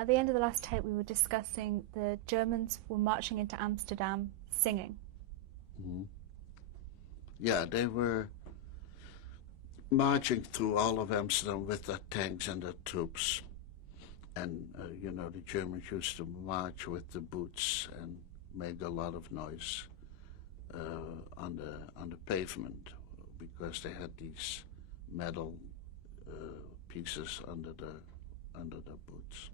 At the end of the last tape, we were discussing the Germans were marching into Amsterdam singing. Mm-hmm. Yeah, they were marching through all of Amsterdam with their tanks and their troops. And, the Germans used to march with the boots and make a lot of noise on the pavement because they had these metal pieces under the boots.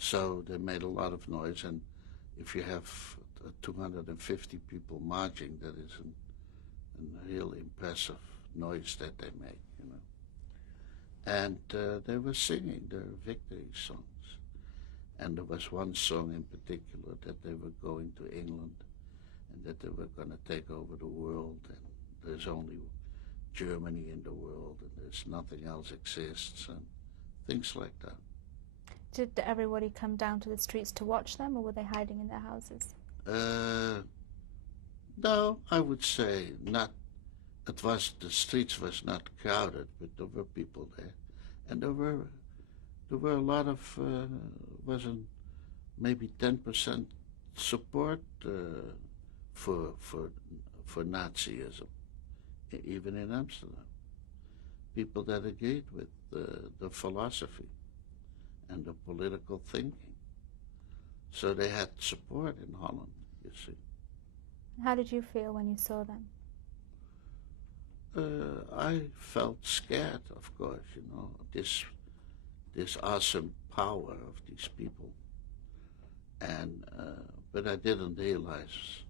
So they made a lot of noise, and if you have 250 people marching, that is a really impressive noise that they make, And they were singing their victory songs. And there was one song in particular that they were going to England and that they were going to take over the world, and there's only Germany in the world and there's nothing else exists, and things like that. Did everybody come down to the streets to watch them, or were they hiding in their houses? No, I would say not. The streets was not crowded, but there were people there, and there were a lot of wasn't maybe 10% support for Nazism, even in Amsterdam. People that agreed with the philosophy and the political thinking. So they had support in Holland, you see. How did you feel when you saw them? I felt scared, of course, this awesome power of these people. And but I didn't realize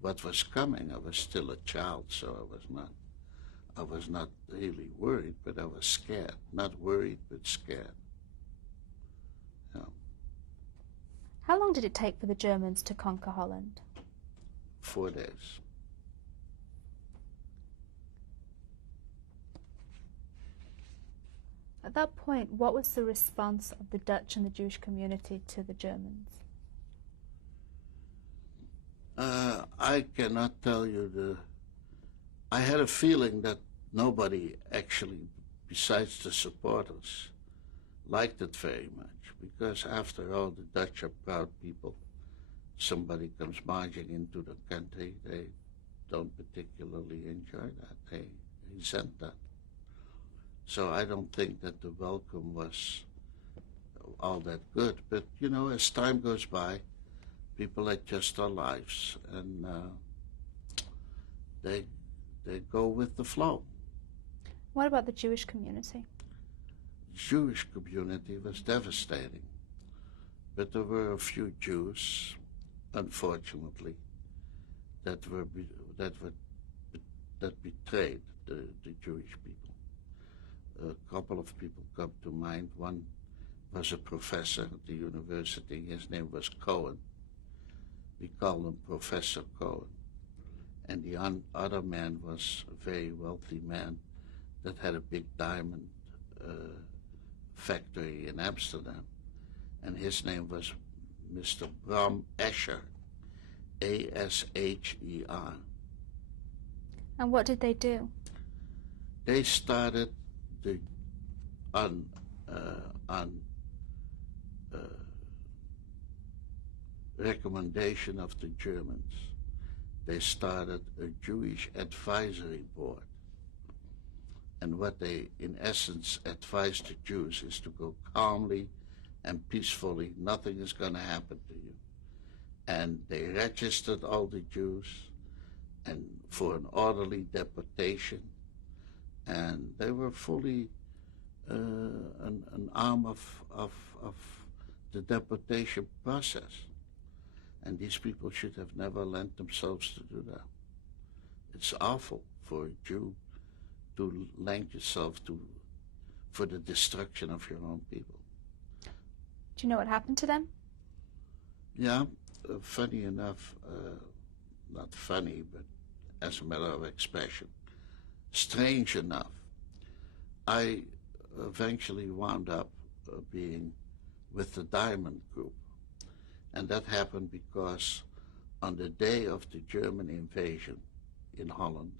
what was coming. I was still a child, so I was not really worried, but I was scared. Not worried, but scared. Yeah. How long did it take for the Germans to conquer Holland? 4 days. At that point, what was the response of the Dutch and the Jewish community to the Germans? I cannot tell you I had a feeling that nobody actually, besides the supporters, liked it very much, because after all, the Dutch are proud people. Somebody comes marching into the country, they don't particularly enjoy that. They resent that. So I don't think that the welcome was all that good. But, as time goes by, people adjust their lives, and they go with the flow. What about the Jewish community? The Jewish community was devastating. But there were a few Jews, unfortunately, that betrayed the Jewish people. A couple of people come to mind. One was a professor at the university. His name was Cohen. We called him Professor Cohen. And the other man was a very wealthy man that had a big diamond factory in Amsterdam. And his name was Mr. Bram Escher, A-S-H-E-R. And what did they do? They started on recommendation of the Germans, they started a Jewish advisory board. And what they, in essence, advised the Jews is to go calmly and peacefully. Nothing is going to happen to you. And they registered all the Jews and for an orderly deportation. And they were fully an arm of the deportation process. And these people should have never lent themselves to do that. It's awful for a Jew to lend yourself for the destruction of your own people. Do you know what happened to them? Yeah, funny enough, not funny, but as a matter of expression, strange enough, I eventually wound up being with the Diamond Group. And that happened because on the day of the German invasion in Holland,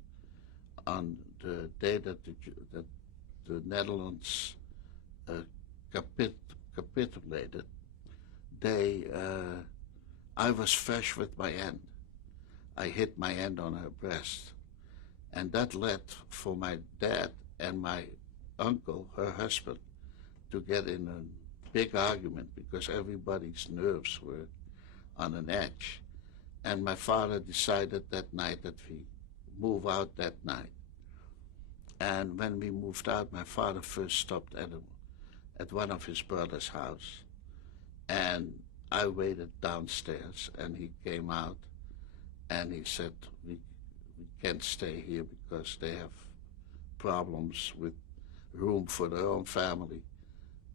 on the day that the Netherlands capitulated, I was fresh with my end. I hit my end on her breast. And that led for my dad and my uncle, her husband, to get in a big argument because everybody's nerves were on an edge. And my father decided that night that we move out that night. And when we moved out, my father first stopped at one of his brother's house. And I waited downstairs, and he came out, and he said, we can't stay here because they have problems with room for their own family.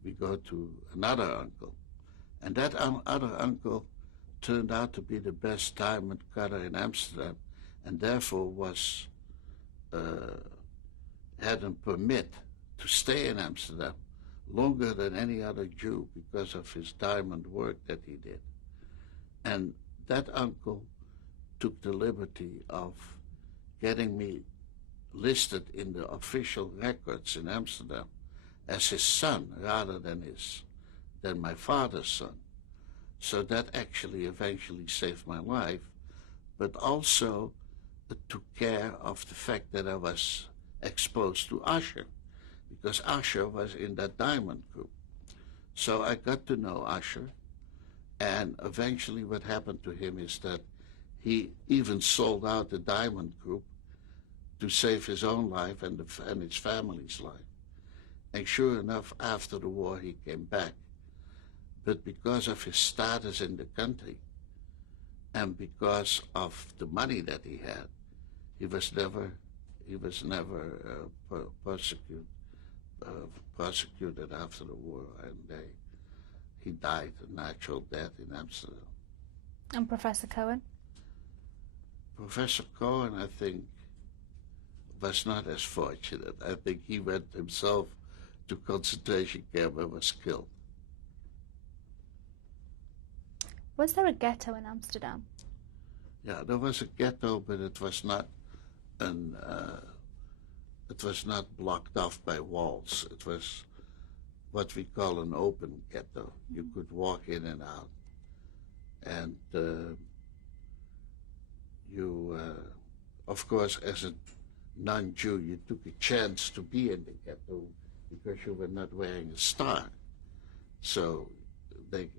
We go to another uncle. And that other uncle turned out to be the best diamond cutter in Amsterdam, and therefore had a permit to stay in Amsterdam longer than any other Jew because of his diamond work that he did. And that uncle took the liberty of getting me listed in the official records in Amsterdam as his son rather than my father's son. So that actually eventually saved my life, but also took care of the fact that I was exposed to Asher, because Asher was in that diamond group. So I got to know Asher, and eventually what happened to him is that he even sold out the diamond group to save his own life and his family's life. And sure enough, after the war, he came back. But because of his status in the country and because of the money that he had, he was never prosecuted after the war, and he died a natural death in Amsterdam. And Professor Cohen? Professor Cohen, I think, was not as fortunate. I think he went himself to concentration camp and was killed. Was there a ghetto in Amsterdam? Yeah, there was a ghetto, but it was not blocked off by walls. It was what we call an open ghetto. You could walk in and out, and of course, as a non-Jew, you took a chance to be in the ghetto because you were not wearing a star. So they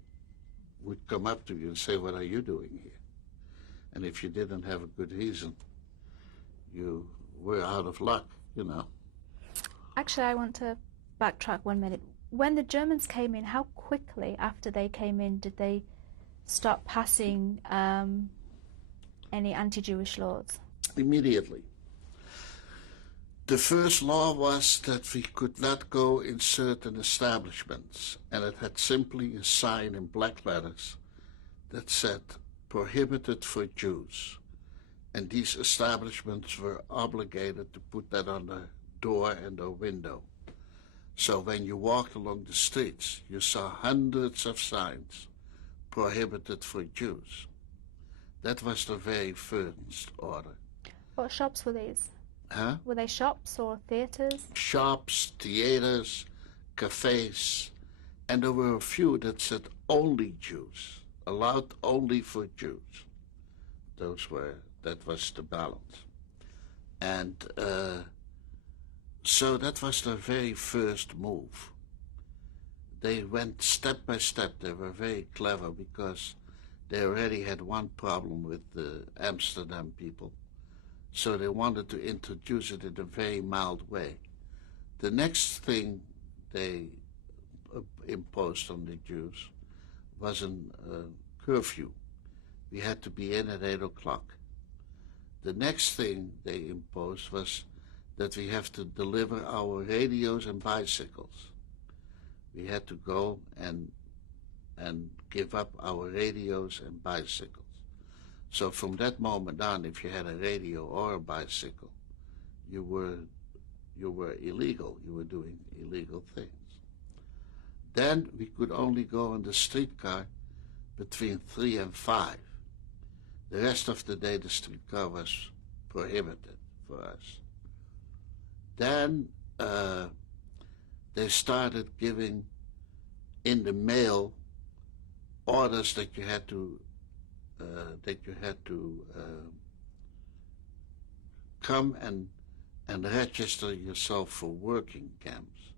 would come up to you and say, "What are you doing here?" And if you didn't have a good reason, you were out of luck, you know. Actually, I want to backtrack 1 minute. When the Germans came in, how quickly after they came in did they start passing any anti-Jewish laws? Immediately. The first law was that we could not go in certain establishments, and it had simply a sign in black letters that said, "Prohibited for Jews." And these establishments were obligated to put that on the door and the window. So when you walked along the streets, you saw hundreds of signs, "Prohibited for Jews." That was the very first order. What shops were these? Huh? Were they shops or theaters? Shops, theaters, cafes, and there were a few that said only Jews, allowed only for Jews. That was the balance. And so that was the very first move. They went step by step. They were very clever because they already had one problem with the Amsterdam people. So they wanted to introduce it in a very mild way. The next thing they imposed on the Jews was a curfew. We had to be in at 8 o'clock. The next thing they imposed was that we have to deliver our radios and bicycles. We had to go and give up our radios and bicycles. So from that moment on, if you had a radio or a bicycle, you were illegal. You were doing illegal things. Then we could only go on the streetcar between 3 and 5. The rest of the day, the streetcar was prohibited for us. Then they started giving in the mail orders that you had to come and register yourself for working camps,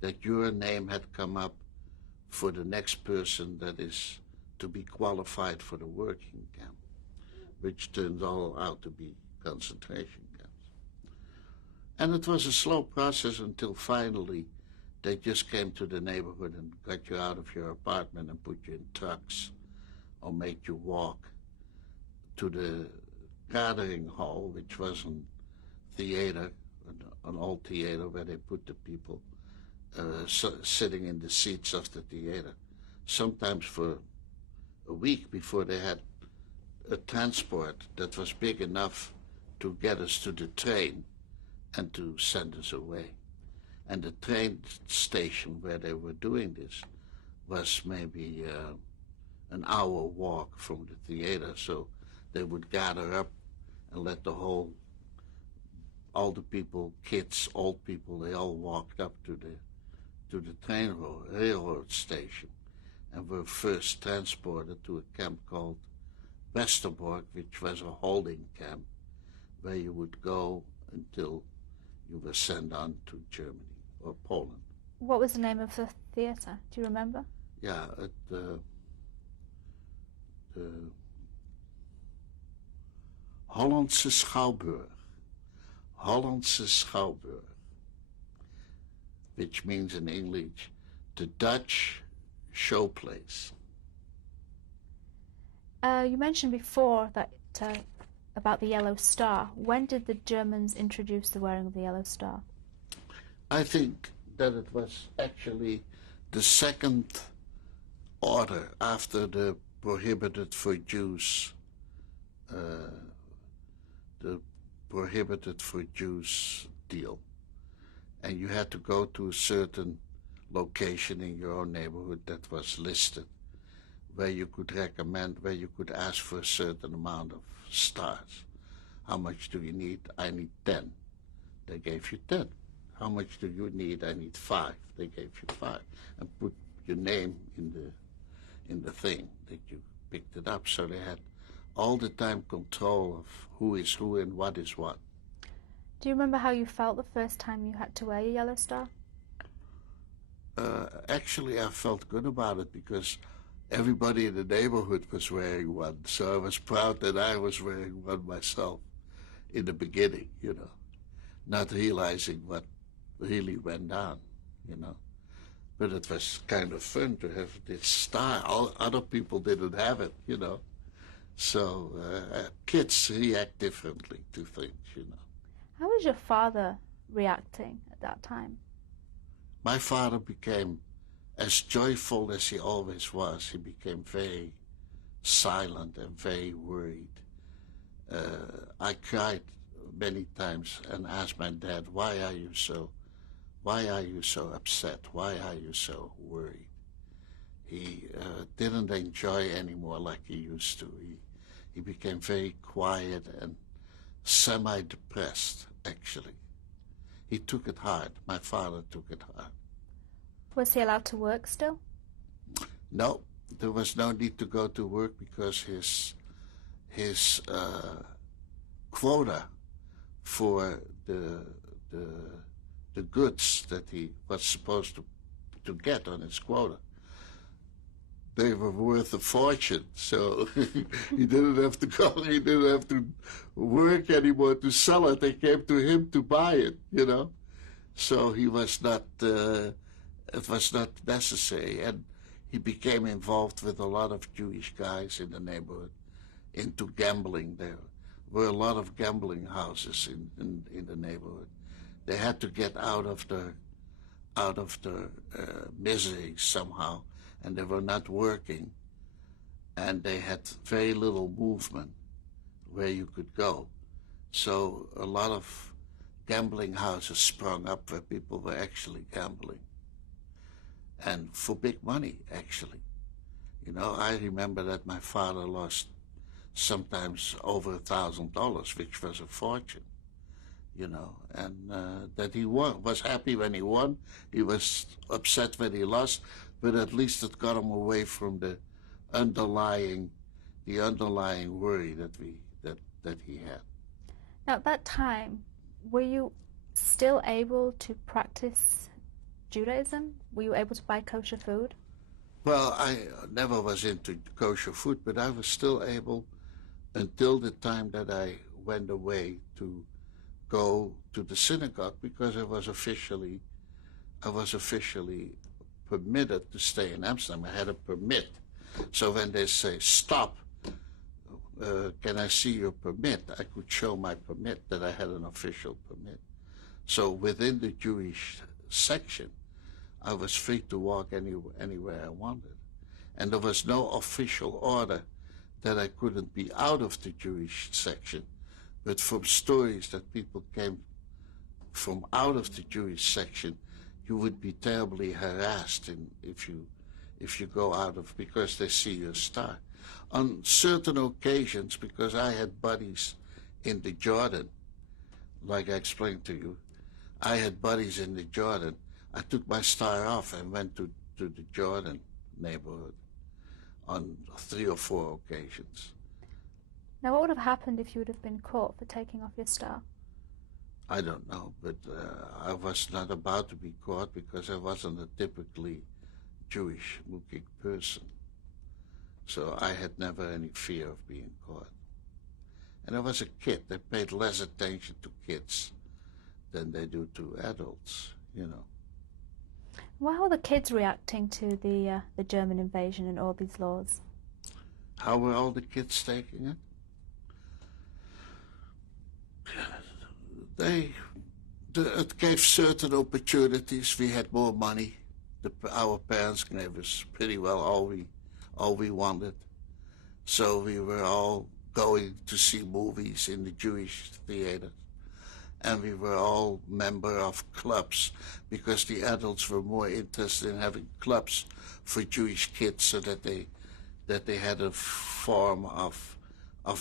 that your name had come up for the next person that is to be qualified for the working camp, which turned all out to be concentration camps. And it was a slow process until finally they just came to the neighborhood and got you out of your apartment and put you in trucks or made you walk to the gathering hall, which was a theater, an old theater where they put the people sitting in the seats of the theater, sometimes for a week before they had a transport that was big enough to get us to the train and to send us away. And the train station where they were doing this was maybe an hour walk from the theater, so they would gather up and let all the people, kids, old people, they all walked up to the railroad station and were first transported to a camp called Westerbork, which was a holding camp where you would go until you were sent on to Germany or Poland. What was the name of the theatre? Do you remember? Yeah, at the Hollandse Schouwburg. Hollandse Schouwburg, which means in English the Dutch showplace. You mentioned before that about the yellow star. When did the Germans introduce the wearing of the yellow star? I think that it was actually the second order after the prohibited for Jews, the prohibited for Jews deal. And you had to go to a certain location in your own neighborhood that was listed, where you could recommend, where you could ask for a certain amount of stars. How much do you need? I need 10. They gave you 10. How much do you need? I need 5. They gave you 5. And put your name in the thing that you picked it up. So they had all the time control of who is who and what is what. Do you remember how you felt the first time you had to wear your yellow star? Actually, I felt good about it because everybody in the neighborhood was wearing one. So I was proud that I was wearing one myself in the beginning, not realizing what really went down, But it was kind of fun to have this style. Other people didn't have it, So kids react differently to things, How was your father reacting at that time? My father became as joyful as he always was. He became very silent and very worried. I cried many times and asked my dad, why are you so upset? Why are you so worried? He didn't enjoy anymore like he used to. He became very quiet and semi-depressed, actually. He took it hard. My father took it hard. Was he allowed to work still? No, there was no need to go to work because his quota for the goods that he was supposed to get on his quota, they were worth a fortune. So he didn't have to go. He didn't have to work anymore to sell it. They came to him to buy it. So he was not. It was not necessary, and he became involved with a lot of Jewish guys in the neighborhood into gambling. There were a lot of gambling houses in the neighborhood. They had to get out of the misery somehow, and they were not working, and they had very little movement where you could go. So a lot of gambling houses sprung up where people were actually gambling. And for big money, actually. I remember that my father lost sometimes over $1,000, which was a fortune, and that he was happy when he won. He was upset when he lost, but at least it got him away from the underlying worry that he had. Now, at that time, were you still able to practice Judaism? Were you able to buy kosher food? Well, I never was into kosher food, but I was still able, until the time that I went away, to go to the synagogue, because I was officially permitted to stay in Amsterdam. I had a permit. So when they say, stop, can I see your permit? I could show my permit that I had an official permit. So within the Jewish section, I was free to walk anywhere I wanted. And there was no official order that I couldn't be out of the Jewish section. But from stories that people came from out of the Jewish section, you would be terribly harassed if you go out of, because they see your star. On certain occasions, because I had buddies in the Jordan, like I explained to you, I had buddies in the Jordan. I took my star off and went to the Jordan neighborhood on 3 or 4 occasions. Now, what would have happened if you would have been caught for taking off your star? I don't know, but I was not about to be caught because I wasn't a typically Jewish-looking person. So I had never any fear of being caught. And I was a kid. They paid less attention to kids than they do to adults, you know. How were the kids reacting to the German invasion and all these laws? How were all the kids taking it? It gave certain opportunities. We had more money. Our parents gave us pretty well all we wanted. So we were all going to see movies in the Jewish theater. And we were all member of clubs because the adults were more interested in having clubs for Jewish kids so that they had a form of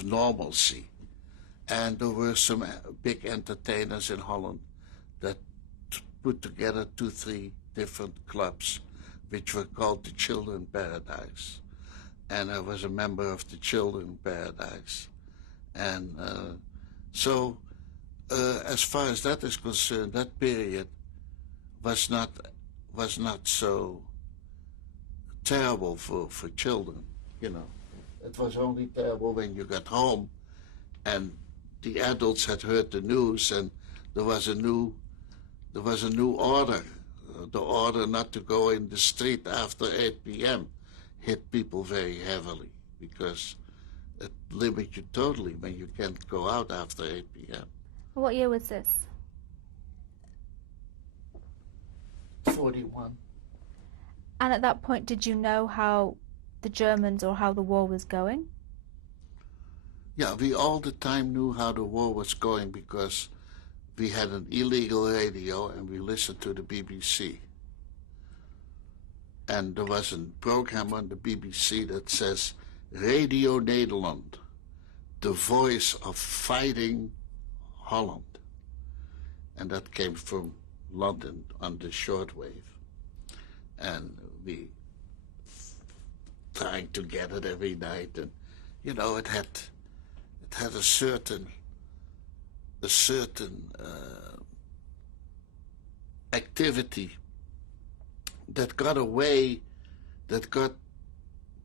normalcy. And there were some big entertainers in Holland that put together 2-3 different clubs, which were called the Children Paradise. And I was a member of the Children Paradise. And so as far as that is concerned, that period was not so terrible for children, you know. It was only terrible when you got home and the adults had heard the news and there was a new order. The order not to go in the street after 8 p.m. hit people very heavily because it limits you totally when you can't go out after 8 p.m. What year was this? 41. And at that point, did you know how the Germans or how the war was going? Yeah, we all the time knew how the war was going because we had an illegal radio and we listened to the BBC. And there was a program on the BBC that says, Radio Nederland, the voice of fighting Holland. And that came from London on the shortwave. And we trying to get it every night. And, you know, it had a certain activity that got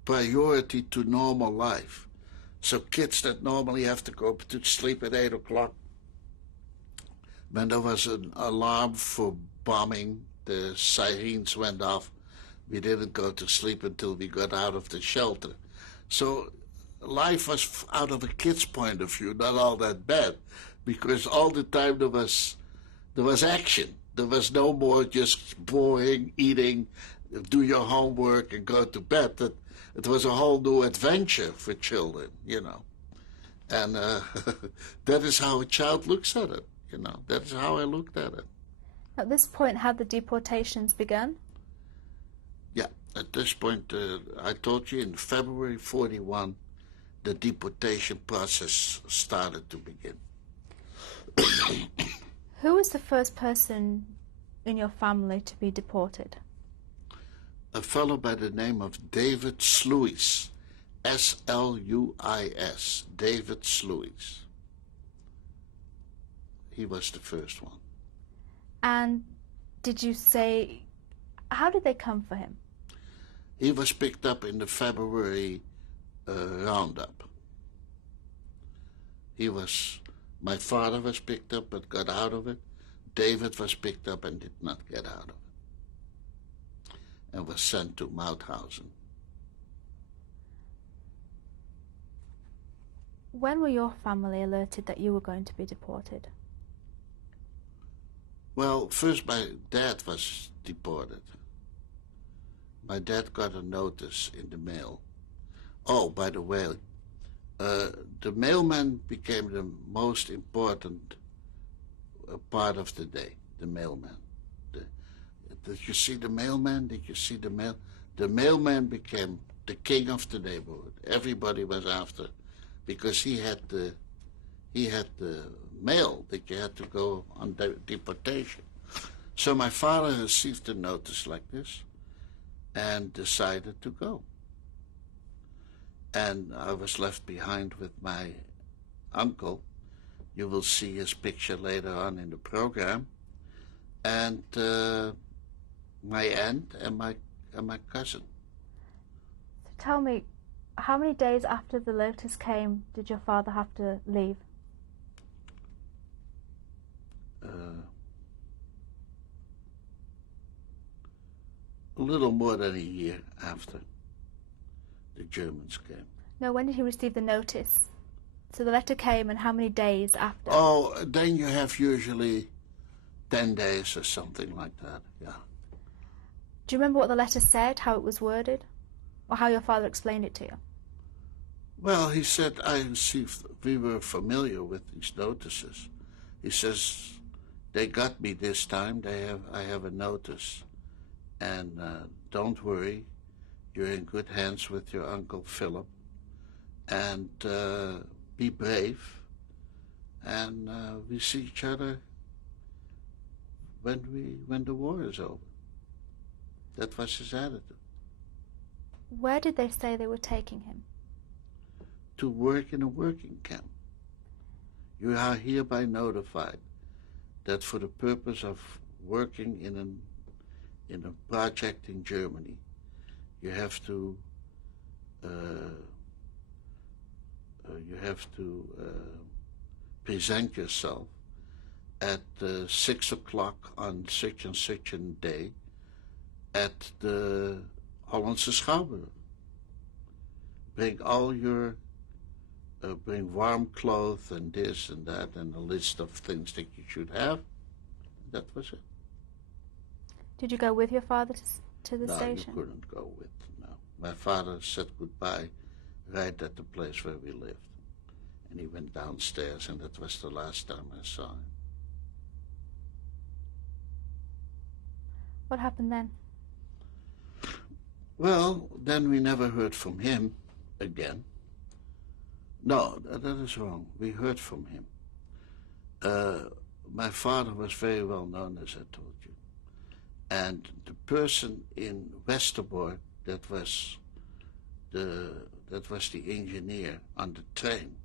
priority to normal life. So kids that normally have to go to sleep at 8 o'clock, when there was an alarm for bombing, the sirens went off. We didn't go to sleep until we got out of the shelter. So life was, out of a kid's point of view, not all that bad, because all the time there was action. There was no more just boring, eating, do your homework and go to bed. It was a whole new adventure for children, you know. And that is how a child looks at it, you know. That is how I looked at it. At this point, had the deportations begun? Yeah, at this point, I told you in February 41, the deportation process started to begin. Who was the first person in your family to be deported? a fellow by the name of David Sluis, S-L-U-I-S, David Sluis. He was the first one. And did you say, how did they come for him? He was picked up in the February roundup. My father was picked up but got out of it. David was picked up and did not get out of it, and was sent to Mauthausen. When were your family alerted that you were going to be deported? Well, first my dad was deported. My dad got a notice in the mail. Oh, by the way, the mailman became the most important part of the day, the mailman. Did you see the mailman? Did you see the mail? The mailman became the king of the neighborhood. Everybody was after, because he had the mail that you had to go on deportation. So my father received a notice like this and decided to go. And I was left behind with my uncle. You will see his picture later on in the program. And my aunt and my cousin. So tell me, how many days after the notice came did your father have to leave? A little more than a year after the Germans came. No, when did he receive the notice? So the letter came, and how many days after? Oh, then you have usually 10 days or something like that, yeah. Do you remember what the letter said, how it was worded? Or how your father explained it to you? Well, he said, we were familiar with these notices. He says, they got me this time, I have a notice. And don't worry, you're in good hands with your Uncle Philip. And be brave. And we see each other when the war is over. That was his attitude. Where did they say they were taking him? To work in a working camp. You are hereby notified that for the purpose of working in a project in Germany, you have to present yourself at 6 o'clock on such and such a day at the Hollandse Schouwburg. Bring all your bring warm clothes and this and that and a list of things that you should have. That was it. Did you go with your father to the station? No, you couldn't go with, no. My father said goodbye right at the place where we lived. And he went downstairs, and that was the last time I saw him. What happened then? Well, then we never heard from him again. No, that is wrong. We heard from him. My father was very well known, as I told you. And the person in Westerbork that was the engineer on the train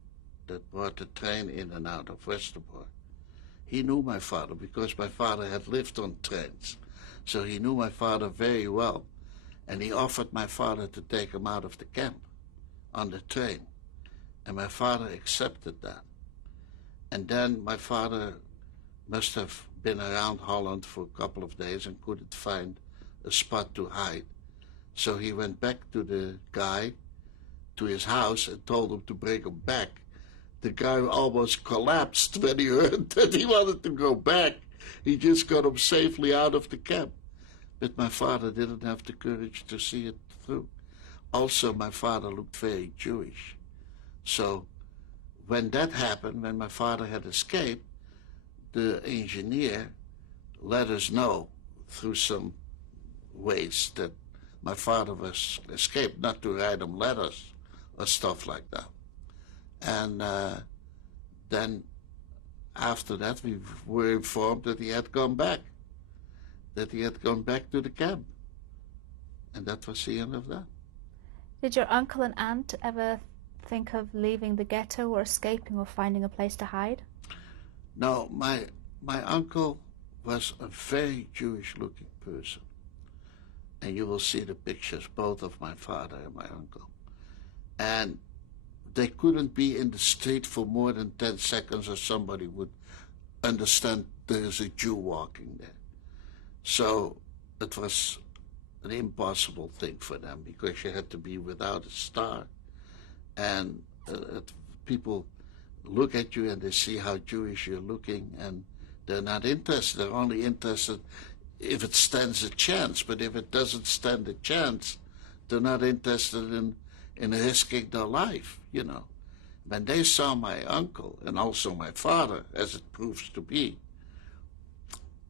that brought the train in and out of Westerbork, he knew my father because my father had lived on trains. So he knew my father very well. And he offered my father to take him out of the camp on the train. And my father accepted that. And then my father must have been around Holland for a couple of days and couldn't find a spot to hide. So he went back to the guy, to his house, and told him to bring him back. The guy almost collapsed when he heard that he wanted to go back. He just got him safely out of the camp. But my father didn't have the courage to see it through. Also, my father looked very Jewish. So when that happened, when my father had escaped, the engineer let us know through some ways that my father was escaped, not to write him letters or stuff like that. And then after that, we were informed that he had gone back, to the camp. And that was the end of that. Did your uncle and aunt ever think of leaving the ghetto or escaping or finding a place to hide? No, my uncle was a very Jewish-looking person. And you will see the pictures, both of my father and my uncle. And they couldn't be in the street for more than 10 seconds or somebody would understand there's a Jew walking there. So it was an impossible thing for them because you had to be without a star. And people look at you and they see how Jewish you're looking, and they're not interested. They're only interested if it stands a chance. But if it doesn't stand a chance, they're not interested in risking their life, you know. When they saw my uncle and also my father, as it proves to be,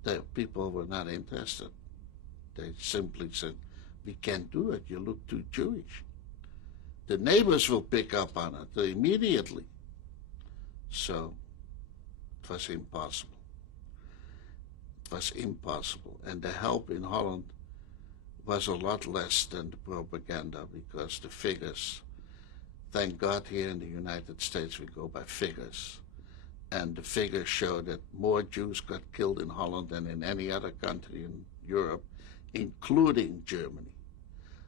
the people were not interested. They simply said, we can't do it. You look too Jewish. The neighbors will pick up on it immediately. So it was impossible. It was impossible. And the help in Holland was a lot less than the propaganda, because the figures, thank God here in the United States we go by figures. And the figures show that more Jews got killed in Holland than in any other country in Europe, including Germany.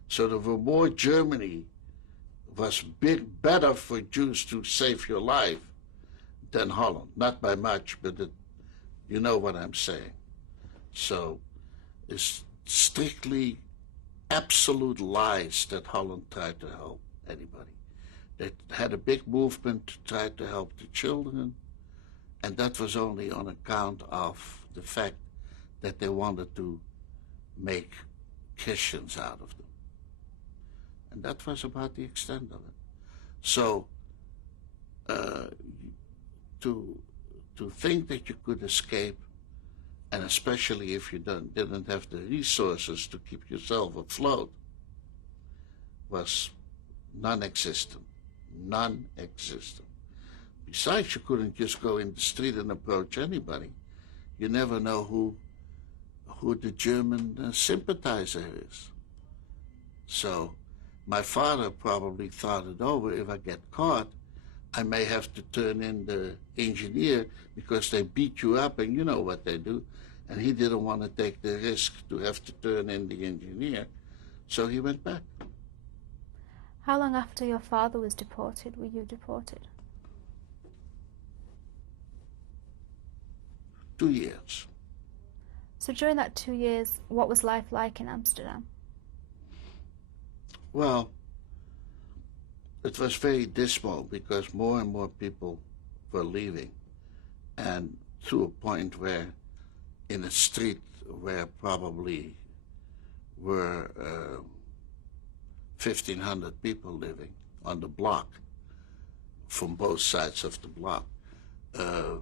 So there were more. Germany was better for Jews to save your life than Holland. Not by much, but you know what I'm saying. So it's strictly absolute lies that Holland tried to help anybody. They had a big movement to try to help the children, and that was only on account of the fact that they wanted to make Christians out of them. And that was about the extent of it. So to think that you could escape, and especially if you didn't have the resources to keep yourself afloat, was non-existent. Non-existent. Besides, you couldn't just go in the street and approach anybody. You never know who the German sympathizer is. So my father probably thought it over. If I get caught, I may have to turn in the engineer, because they beat you up and you know what they do. And he didn't want to take the risk to have to turn in the engineer. So he went back. How long after your father was deported were you deported? 2 years. So during that 2 years, what was life like in Amsterdam? Well, it was very dismal because more and more people were leaving, and to a point where in a street where probably were 1,500 people living on the block, from both sides of the block,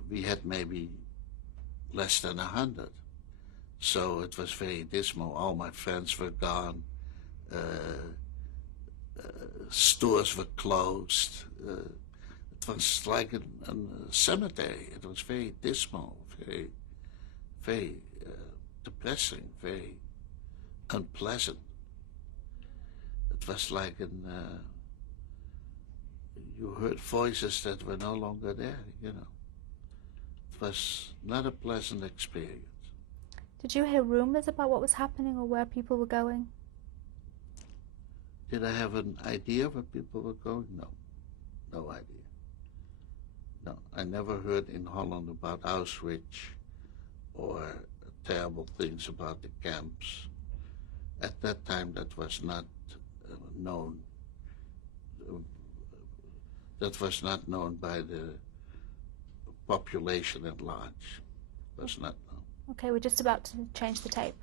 we had maybe less than 100. So it was very dismal. All my friends were gone. Stores were closed. It was like a cemetery. It was very dismal, very depressing, very unpleasant. It was like you heard voices that were no longer there, you know. It was not a pleasant experience. Did you hear rumors about what was happening or where people were going? Did I have an idea where people were going? No. No idea. No, I never heard in Holland about Auschwitz or terrible things about the camps. At that time, that was not known. That was not known by the population at large. It was not known. Okay, we're just about to change the tape.